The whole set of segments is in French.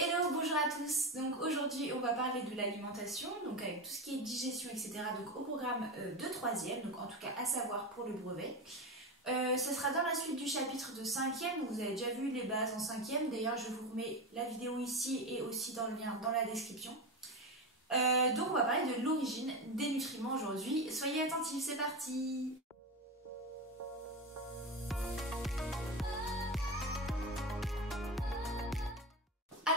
Hello, bonjour à tous. Donc aujourd'hui on va parler de l'alimentation, donc avec tout ce qui est digestion, etc. Donc au programme de 3e, donc en tout cas à savoir pour le brevet. Ce sera dans la suite du chapitre de 5e, vous avez déjà vu les bases en 5e. D'ailleurs je vous remets la vidéo ici et aussi dans le lien dans la description. Donc on va parler de l'origine des nutriments aujourd'hui. Soyez attentifs, c'est parti.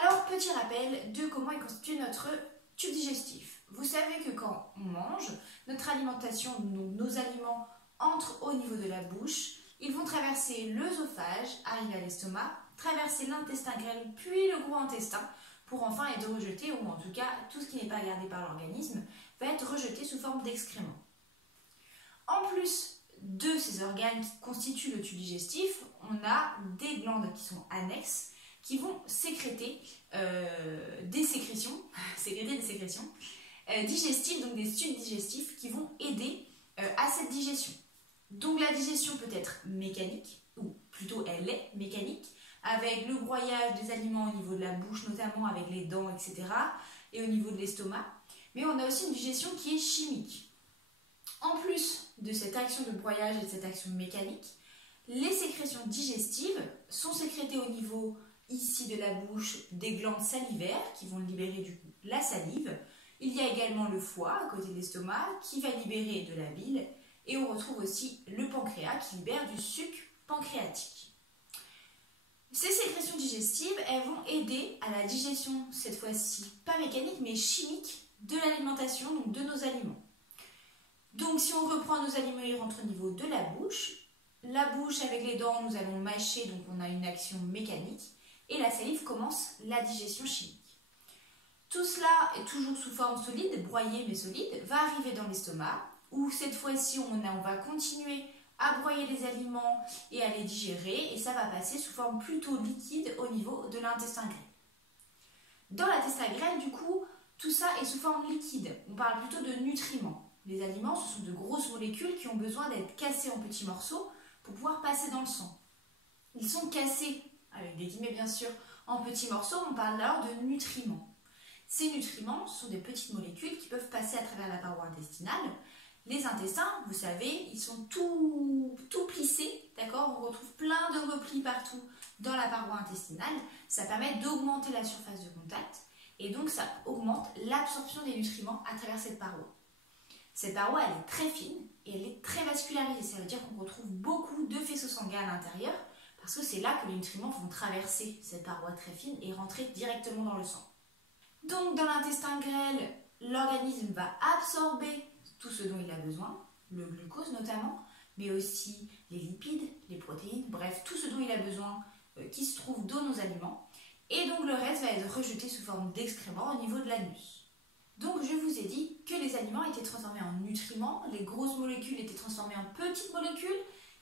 Alors, petit rappel de comment est constitué notre tube digestif. Vous savez que quand on mange, notre alimentation, nos aliments entrent au niveau de la bouche, ils vont traverser l'œsophage, arriver à l'estomac, traverser l'intestin grêle, puis le gros intestin, pour enfin être rejeté, ou en tout cas, tout ce qui n'est pas gardé par l'organisme, va être rejeté sous forme d'excréments. En plus de ces organes qui constituent le tube digestif, on a des glandes qui sont annexes, qui vont sécréter des sécrétions digestives, donc des sucs digestifs qui vont aider à cette digestion. Donc la digestion peut être mécanique, ou plutôt elle est mécanique, avec le broyage des aliments au niveau de la bouche, notamment avec les dents, etc., et au niveau de l'estomac. Mais on a aussi une digestion qui est chimique. En plus de cette action de broyage et de cette action mécanique, les sécrétions digestives sont sécrétées au niveau ici de la bouche des glandes salivaires qui vont libérer du coup la salive. Il y a également le foie à côté de l'estomac qui va libérer de la bile et on retrouve aussi le pancréas qui libère du suc pancréatique. Ces sécrétions digestives, elles vont aider à la digestion, cette fois-ci pas mécanique mais chimique, de l'alimentation, donc de nos aliments. Donc si on reprend nos aliments, ils rentrent au niveau de la bouche. La bouche avec les dents, nous allons mâcher, donc on a une action mécanique. Et la salive commence la digestion chimique. Tout cela est toujours sous forme solide, broyée mais solide, va arriver dans l'estomac, où cette fois-ci on va continuer à broyer les aliments et à les digérer, et ça va passer sous forme plutôt liquide au niveau de l'intestin grêle. Dans l'intestin grêle, du coup, tout ça est sous forme liquide. On parle plutôt de nutriments. Les aliments, ce sont de grosses molécules qui ont besoin d'être cassées en petits morceaux pour pouvoir passer dans le sang. Ils sont cassés, avec des guillemets bien sûr, en petits morceaux, on parle alors de nutriments. Ces nutriments sont des petites molécules qui peuvent passer à travers la paroi intestinale. Les intestins, vous savez, ils sont tout plissés, d'accord? On retrouve plein de replis partout dans la paroi intestinale. Ça permet d'augmenter la surface de contact et donc ça augmente l'absorption des nutriments à travers cette paroi. Cette paroi, elle est très fine et elle est très vascularisée. Ça veut dire qu'on retrouve beaucoup de faisceaux sanguins à l'intérieur parce que c'est là que les nutriments vont traverser cette paroi très fine et rentrer directement dans le sang. Donc dans l'intestin grêle, l'organisme va absorber tout ce dont il a besoin, le glucose notamment, mais aussi les lipides, les protéines, bref, tout ce dont il a besoin qui se trouve dans nos aliments. Et donc le reste va être rejeté sous forme d'excréments au niveau de l'anus. Donc je vous ai dit que les aliments étaient transformés en nutriments, les grosses molécules étaient transformées en petites molécules,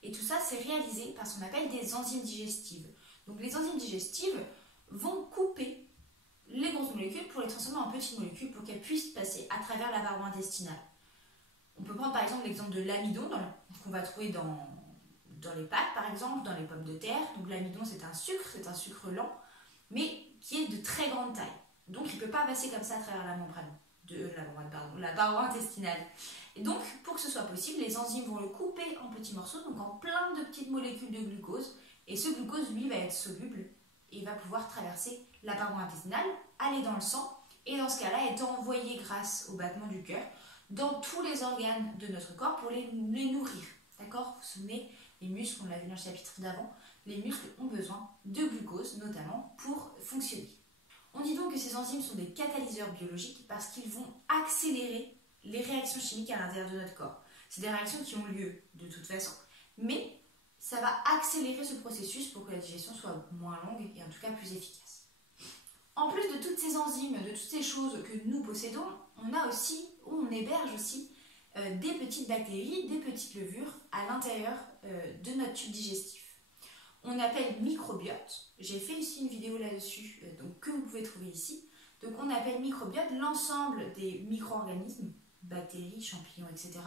et tout ça c'est réalisé par ce qu'on appelle des enzymes digestives. Donc les enzymes digestives vont couper les grosses molécules pour les transformer en petites molécules pour qu'elles puissent passer à travers la paroi intestinale. On peut prendre par exemple l'exemple de l'amidon qu'on va trouver dans les pâtes par exemple, dans les pommes de terre. Donc l'amidon c'est un sucre lent, mais qui est de très grande taille. Donc il ne peut pas passer comme ça à travers la paroi intestinale. Et donc pour que ce soit possible, les enzymes vont le couper en petits morceaux, donc en plein de petites molécules de glucose. Et ce glucose, lui, va être soluble et va pouvoir traverser la paroi intestinale, aller dans le sang, et dans ce cas-là, être envoyé grâce au battement du cœur dans tous les organes de notre corps pour les nourrir. D'accord? Vous vous souvenez, les muscles, on l'a vu dans le chapitre d'avant, les muscles ont besoin de glucose, notamment, pour fonctionner. On dit donc que ces enzymes sont des catalyseurs biologiques parce qu'ils vont accélérer les réactions chimiques à l'intérieur de notre corps. C'est des réactions qui ont lieu de toute façon, mais ça va accélérer ce processus pour que la digestion soit moins longue et en tout cas plus efficace. En plus de toutes ces enzymes, de toutes ces choses que nous possédons, on héberge aussi des petites bactéries, des petites levures à l'intérieur de notre tube digestif. On appelle microbiote, j'ai fait ici une vidéo là-dessus que vous pouvez trouver ici. Donc on appelle microbiote l'ensemble des micro-organismes, bactéries, champignons, etc.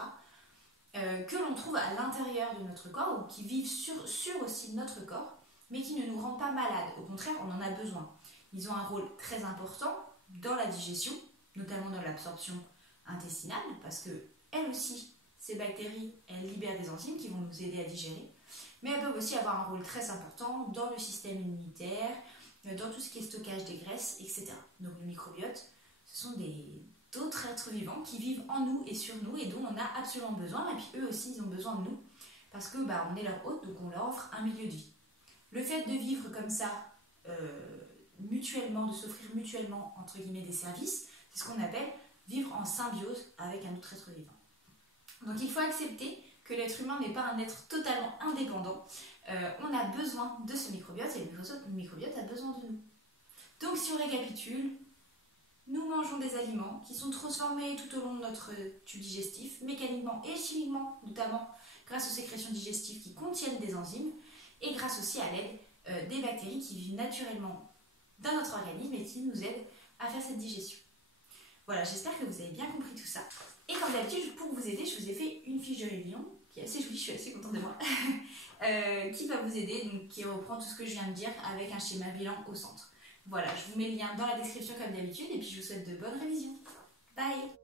Que l'on trouve à l'intérieur de notre corps ou qui vivent sur aussi notre corps, mais qui ne nous rendent pas malades. Au contraire, on en a besoin. ils ont un rôle très important dans la digestion, notamment dans l'absorption intestinale, parce que elles aussi, ces bactéries, elles libèrent des enzymes qui vont nous aider à digérer, mais elles peuvent aussi avoir un rôle très important dans le système immunitaire, dans tout ce qui est stockage des graisses, etc. Donc le microbiote, ce sont d'autres êtres vivants qui vivent en nous et sur nous et dont on a absolument besoin, et puis eux aussi ils ont besoin de nous, parce que on est leur hôte, donc on leur offre un milieu de vie. Le fait de vivre comme ça, mutuellement, de s'offrir mutuellement, entre guillemets, des services, c'est ce qu'on appelle vivre en symbiose avec un autre être vivant. Donc il faut accepter que l'être humain n'est pas un être totalement indépendant. On a besoin de ce microbiote et le microbiote a besoin de nous. Donc si on récapitule, nous mangeons des aliments qui sont transformés tout au long de notre tube digestif, mécaniquement et chimiquement, notamment grâce aux sécrétions digestives qui contiennent des enzymes et grâce aussi à l'aide des bactéries qui vivent naturellement dans notre organisme et qui nous aident à faire cette digestion. Voilà, j'espère que vous avez bien compris tout ça. Et comme d'habitude, pour vous aider, je vous ai fait une fiche de révision qui est assez jolie, je suis assez contente de moi, qui va vous aider, donc qui reprend tout ce que je viens de dire avec un schéma bilan au centre. Voilà, je vous mets le lien dans la description comme d'habitude et puis je vous souhaite de bonnes révisions. Bye!